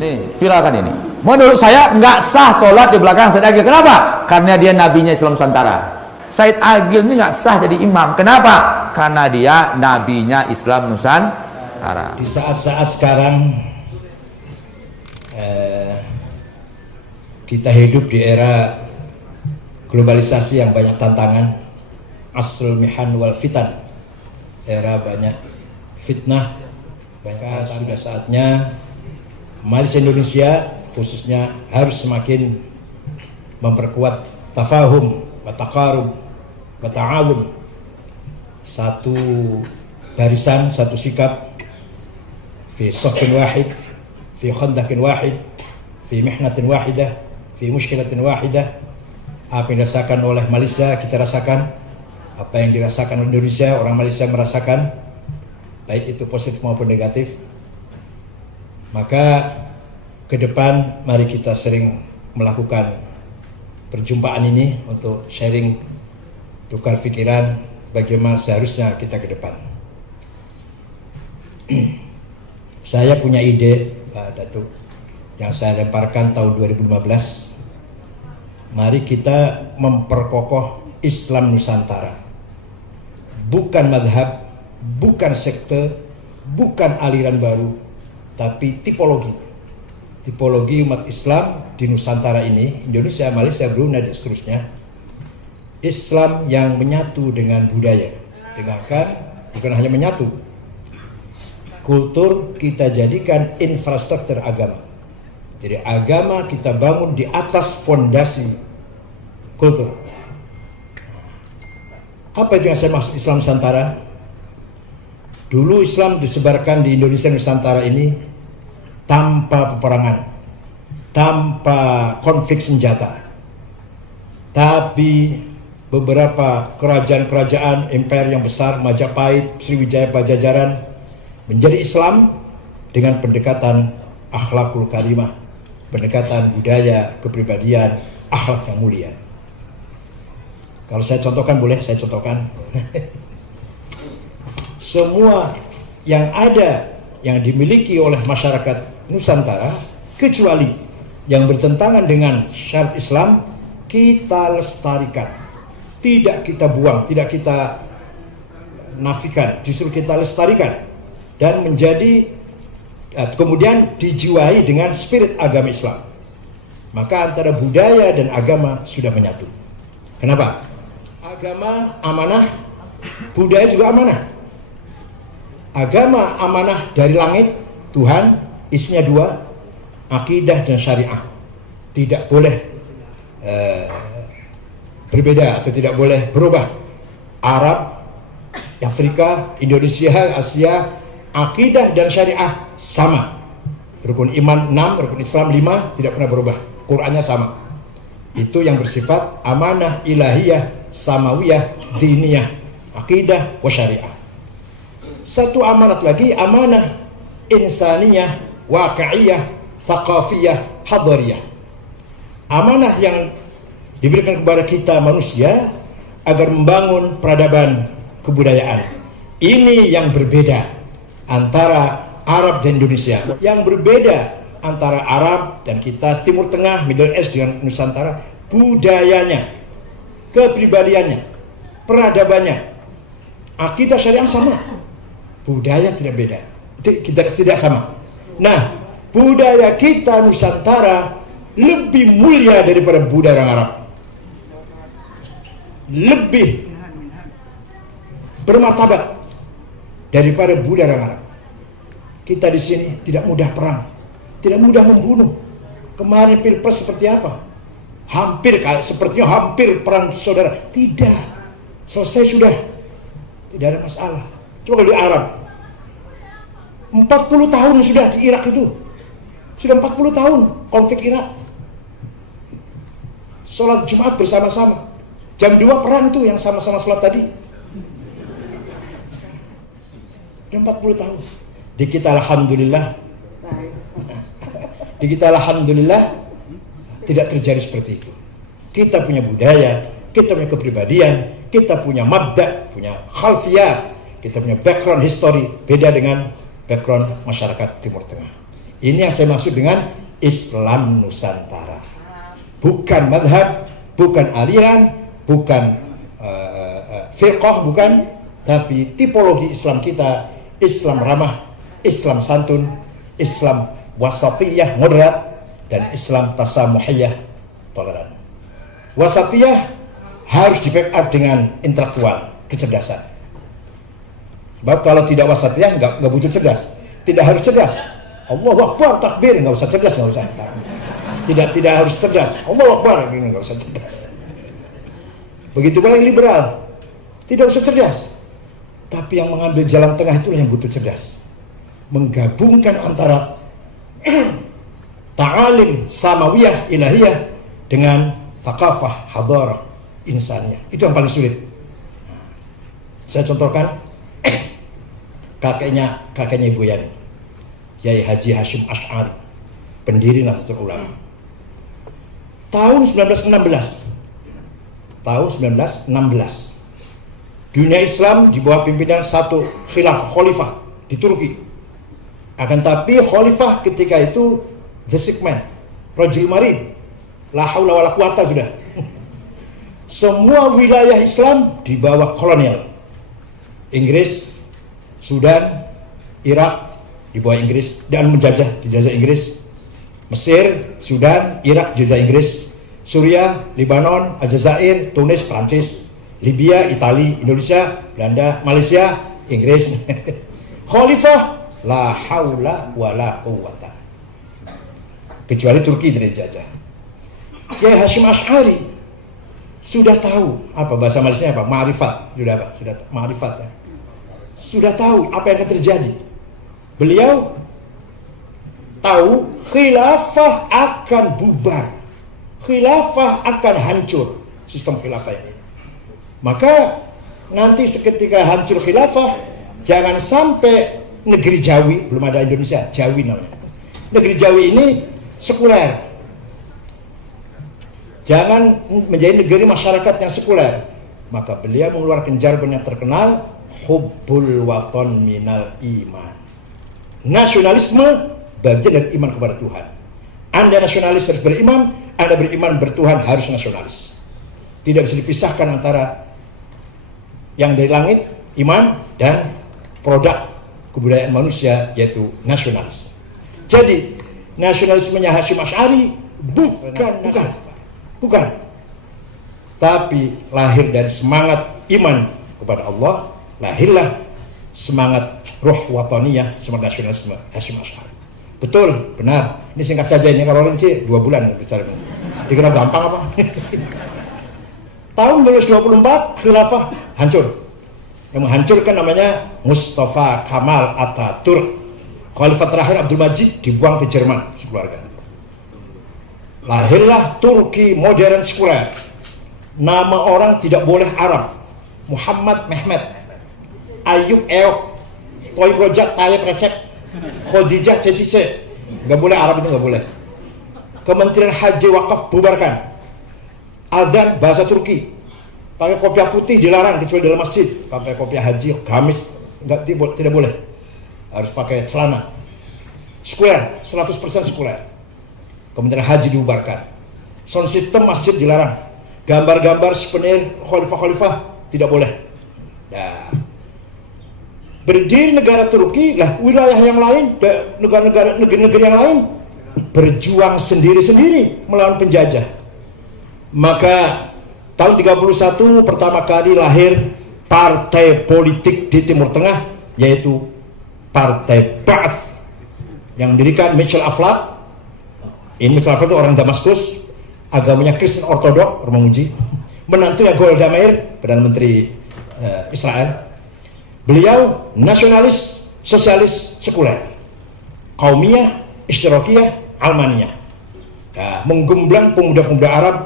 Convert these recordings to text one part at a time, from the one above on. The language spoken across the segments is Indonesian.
Nih, viralkan ini. Menurut saya nggak sah sholat di belakang Said Agil. Kenapa? Karena dia nabinya Islam Nusantara. Said Agil ini nggak sah jadi imam. Kenapa? Karena dia nabinya Islam Nusantara. Di saat-saat sekarang kita hidup di era globalisasi yang banyak tantangan, asrul mihan wal fitan, era banyak fitnah. Maka sudah saatnya Majelis Indonesia khususnya harus semakin memperkuat tafahum, taqarub, ta'awun, satu barisan, satu sikap, fi saffin wahid, fi khandaqin wahid, fi mihnatin wahidah, fi mushkilatin wahidah. Apa yang dirasakan oleh Malaysia kita rasakan, apa yang dirasakan oleh Indonesia, orang Malaysia merasakan, baik itu positif maupun negatif. Maka ke depan mari kita sering melakukan perjumpaan ini untuk sharing, tukar pikiran bagaimana seharusnya kita ke depan. Saya punya ide, Pak Datuk, yang saya lemparkan tahun 2015. Mari kita memperkokoh Islam Nusantara. Bukan madhab, bukan sekte, bukan aliran baru, tapi tipologi. Tipologi umat Islam di Nusantara ini, Indonesia, Malaysia, Brunei, dan seterusnya. Islam yang menyatu dengan budaya. Dengarkan, bukan hanya menyatu. Kultur kita jadikan infrastruktur agama. Jadi agama kita bangun di atas fondasi kultur. Apa itu yang saya maksud Islam Nusantara? Dulu Islam disebarkan di Indonesia Nusantara ini tanpa peperangan, tanpa konflik senjata. Tapi beberapa kerajaan-kerajaan imperium yang besar, Majapahit, Sriwijaya, Pajajaran, menjadi Islam dengan pendekatan akhlakul karimah, pendekatan budaya, kepribadian, akhlak yang mulia. Kalau saya contohkan, boleh saya contohkan? Semua yang ada, yang dimiliki oleh masyarakat Nusantara, kecuali yang bertentangan dengan syariat Islam, kita lestarikan. Tidak kita buang, tidak kita nafikan, justru kita lestarikan. Dan menjadi, kemudian dijiwai dengan spirit agama Islam. Maka antara budaya dan agama sudah menyatu. Kenapa? Agama amanah, budaya juga amanah. Agama amanah dari langit, Tuhan, isinya dua, akidah dan syariah. Tidak boleh berbeda atau tidak boleh berubah. Arab, Afrika, Indonesia, Asia, akidah dan syariah sama. Rukun iman 6, rukun Islam 5, tidak pernah berubah. Qurannya sama. Itu yang bersifat amanah ilahiyah, samawiyah, diniyah, akidah wa syariah. Satu amanat lagi, amanah insaniyah, waqi'iyah, thaqafiyah, hadariyah. Amanah yang diberikan kepada kita manusia agar membangun peradaban kebudayaan. Ini yang berbeda antara Arab dan Indonesia. Yang berbeda antara Arab dan kita, Timur Tengah, Middle East dengan Nusantara, budayanya, kepribadiannya, peradabannya. Akidah syariah sama, budaya tidak beda, kita tidak sama. Nah, budaya kita Nusantara lebih mulia daripada budaya orang Arab, lebih bermartabat daripada budaya orang Arab. Kita di sini tidak mudah perang, tidak mudah membunuh. Kemarin Pilpres seperti apa? Hampir kayak sepertinya hampir perang saudara. Tidak, selesai sudah, tidak ada masalah. Coba di Arab, 40 tahun sudah di Irak itu, sudah 40 tahun konflik Irak. Sholat Jumat bersama-sama, jam 2 perang itu yang sama-sama sholat tadi. Sudah 40 tahun. Di kita alhamdulillah, di kita alhamdulillah tidak terjadi seperti itu. Kita punya budaya, kita punya kepribadian, kita punya mabda, punya khalfiyah, kita punya background history, beda dengan background masyarakat Timur Tengah. Ini yang saya maksud dengan Islam Nusantara. Bukan madhab, bukan aliran, bukan firqah, bukan, tapi tipologi Islam kita, Islam ramah, Islam santun, Islam wasatiyah moderat, dan Islam tasamuhiyah toleran. Wasatiyah harus di backup dengan intelektual, kecerdasan. Sebab kalau tidak wasatiyah nggak butuh cerdas, tidak harus cerdas. Allahu Akbar takbir, nggak usah cerdas, nggak usah. Tidak harus cerdas. Allahu Akbar, nggak usah cerdas. Begitu pula yang liberal, tidak usah cerdas. Tapi yang mengambil jalan tengah itulah yang butuh cerdas. Menggabungkan antara ta'alim samawiyah ilahiyah dengan thaqafah hadarah insaniyah. Itu yang paling sulit. Nah, saya contohkan kakeknya Ibu Yani, Yai Haji Hashim Asy'ari, pendiri Nahdlatul Ulama. Tahun 1916 dunia Islam di bawah pimpinan satu khalifah di Turki. Akan tapi khalifah ketika itu the sick man, rajul marid, la haula wala quwata sudah. Semua wilayah Islam di bawah kolonial. Inggris, Sudan, Irak di bawah Inggris dan dijajah Inggris. Mesir, Sudan, Irak dijajah Inggris. Suriah, Lebanon, Aljazair, Tunis, Prancis. Libya, Italia, Indonesia, Belanda, Malaysia, Inggris. Khalifah, la haula wala quwata. Kecuali Turki tidak dijajah. Kiai Hashim Asy'ari sudah tahu apa bahasa Malaysia apa? Ma'rifat. Sudah ma'rifat ya. Sudah tahu apa yang akan terjadi. Beliau tahu khilafah akan bubar. Khilafah akan hancur, sistem khilafah ini. Maka nanti seketika hancur khilafah, jangan sampai negeri Jawi, belum ada Indonesia, Jawi namanya. Negeri Jawi ini sekuler. Jangan menjadi negeri masyarakat yang sekuler. Maka beliau mengeluarkan jargon yang terkenal, hubbul waton minal iman. Nasionalisme bagian dari iman kepada Tuhan. Anda nasionalis harus beriman, Anda beriman bertuhan harus nasionalis. Tidak bisa dipisahkan antara yang dari langit, iman, dan produk kebudayaan manusia, yaitu nasionalis. Jadi, nasionalismenya Hashim Asy'ari bukan. Tapi lahir dari semangat iman kepada Allah, lahirlah semangat ruh wataniyah, semangat nasionalisme Hashim Asy'ari. Betul, benar. Ini singkat saja, ini kalau rinci 2 bulan bicara ini. Dikira gampang apa? Tahun 1924 khilafah hancur. Yang menghancurkan namanya Mustafa Kamal Ataturk. Khalifah terakhir Abdul Majid dibuang ke Jerman sekeluarga. Lahirlah Turki modern sekuler. Nama orang tidak boleh Arab. Muhammad Mehmet, Ayub Eok, Toy Rojak, Tayyip Recep, Khadijah Cecice. Nggak boleh Arab, itu nggak boleh. Kementerian Haji Wakaf bubarkan. Adzan bahasa Turki. Pakai kopiah putih dilarang kecuali dalam masjid. Pakai kopiah haji, gamis tidak boleh. Harus pakai celana. Sekuler, 100% sekuler. Kementerian Haji dibubarkan. Sound system masjid dilarang. Gambar-gambar souvenir khalifah-khalifah tidak boleh. Nah, berdiri negara Turki lah, wilayah yang lain, negeri-negeri yang lain berjuang sendiri-sendiri melawan penjajah. Maka tahun 31 pertama kali lahir partai politik di Timur Tengah, yaitu Partai Ba'ath yang didirikan Michel Aflaq. Ini Michel Aflaq itu orang Damaskus, agamanya Kristen Ortodok, orang menguji. Menantunya Golda Meir, Perdana Menteri Israel. Beliau nasionalis, sosialis, sekuler, kaumiyah, ishtirakiyah, almaniyah. Nah, menggemblang pemuda-pemuda Arab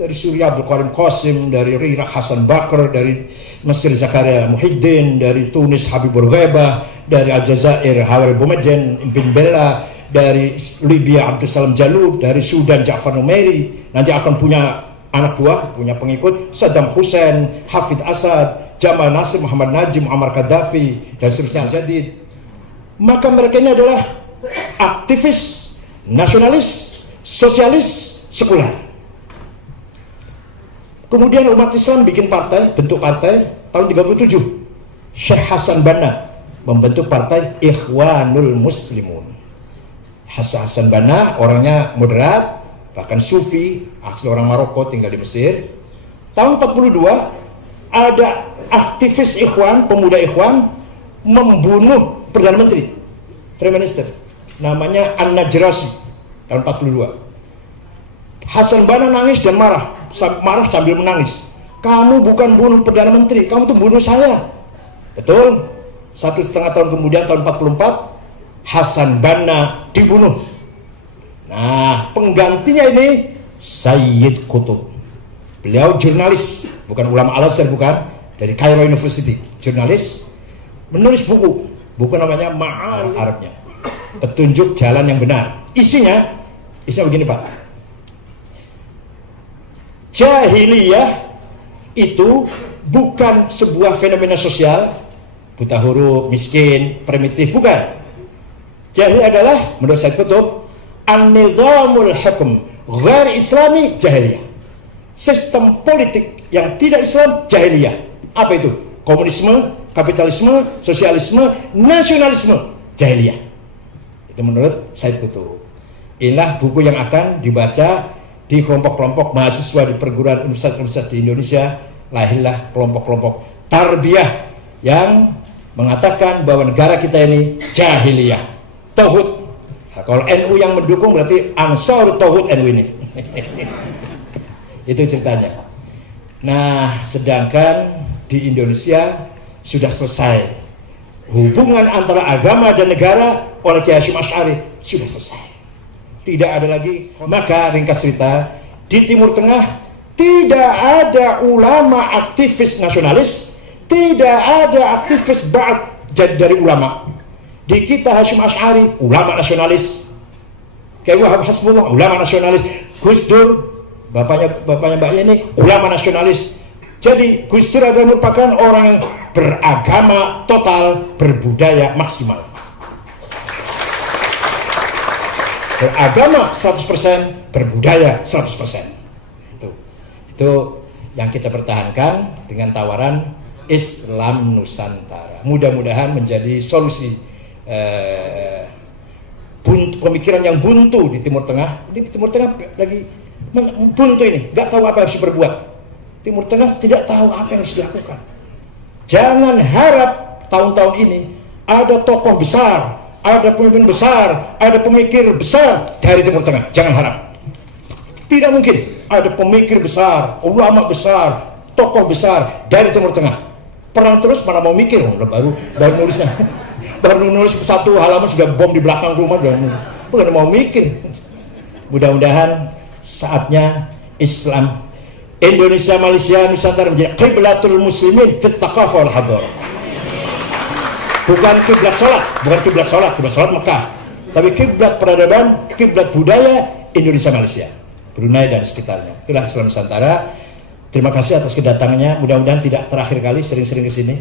dari Suriah Abdul Qarim Qasim, dari Irak Hasan Bakr, dari Mesir Zakaria Muhyiddin, dari Tunis Habib Bourguiba, dari Aljazair Hawari Boumediene, Ibn Bella, dari Libya Abdul Salam Jalud, dari Sudan Ja'far Numairi. Nanti akan punya anak buah, punya pengikut, Saddam Hussein, Hafid Asad, Jamal Nasir, Muhammad Najib, Muammar Gaddafi, dan seterusnya. Jadi, maka mereka ini adalah aktivis, nasionalis, sosialis, sekuler. Kemudian umat Islam bikin partai, bentuk partai tahun 37. Syekh Hasan Banna membentuk partai Ikhwanul Muslimun. Hasan Banna orangnya moderat, bahkan sufi, asli orang Maroko, tinggal di Mesir. Tahun 42 ada aktivis Ikhwan, pemuda Ikhwan membunuh Perdana Menteri, Prime Minister, namanya An-Najrasi, tahun 42. Hasan Banna nangis dan marah sambil menangis. Kamu bukan bunuh Perdana Menteri, kamu tuh bunuh saya. Betul. 1,5 tahun kemudian, tahun 44, Hasan Banna dibunuh. Nah, penggantinya ini Sayyid Qutb. Beliau jurnalis, bukan ulama Al-Azhar, bukan, dari Cairo University, jurnalis, menulis buku namanya Ma'al Arabnya, petunjuk jalan yang benar. Isinya begini, Pak. Jahiliyah itu bukan sebuah fenomena sosial, buta huruf, miskin, primitif, bukan. Jahiliyah adalah, menurut Sayyid Qutb, an-nizamul hukm ghair islami jahiliyah. Sistem politik yang tidak Islam jahiliyah. Apa itu? Komunisme, kapitalisme, sosialisme, nasionalisme jahiliyah. Itu menurut Sayyid Qutb. Inilah buku yang akan dibaca di kelompok-kelompok mahasiswa di perguruan universitas di Indonesia. Lahirlah kelompok-kelompok tarbiyah yang mengatakan bahwa negara kita ini jahiliyah, tauhid. Nah, kalau NU yang mendukung berarti Ansar Tauhid NU ini. Itu ceritanya. Nah, sedangkan di Indonesia sudah selesai hubungan antara agama dan negara oleh Kiai Hasyim Asy'ari, sudah selesai. Tidak ada lagi. Maka ringkas cerita, di Timur Tengah tidak ada ulama aktivis nasionalis, tidak ada aktivis ba'at dari ulama. Di kita Hasyim Asy'ari ulama nasionalis, Kiai Wahab Hasbullah ulama nasionalis, Gus Dur bapaknya Mbak Yeni ulama nasionalis. Jadi Gus Dur adalah merupakan orang yang beragama total, berbudaya maksimal. Beragama 100%, berbudaya 100%. Itu yang kita pertahankan dengan tawaran Islam Nusantara. Mudah-mudahan menjadi solusi pemikiran yang buntu di Timur Tengah. Di Timur Tengah lagi buntu ini, nggak tahu apa yang harus diperbuat. Timur Tengah tidak tahu apa yang harus dilakukan. Jangan harap tahun-tahun ini ada tokoh besar, ada pemimpin besar, ada pemikir besar dari Timur Tengah. Jangan harap. Tidak mungkin ada pemikir besar, ulama besar, tokoh besar dari Timur Tengah. Perang terus mana mau mikir, baru nulisnya. Baru nulis satu halaman sudah bom di belakang rumah, bukan mau mikir. Mudah-mudahan saatnya Islam Indonesia, Malaysia, Nusantara menjadi qiblatul muslimin fit thaqafah wal hadar. Bukan kiblat sholat Mekah, tapi kiblat peradaban, kiblat budaya Indonesia, Malaysia, Brunei dan sekitarnya. Itulah Islam Nusantara. Terima kasih atas kedatangannya. Mudah-mudahan tidak terakhir kali, sering-sering ke sini.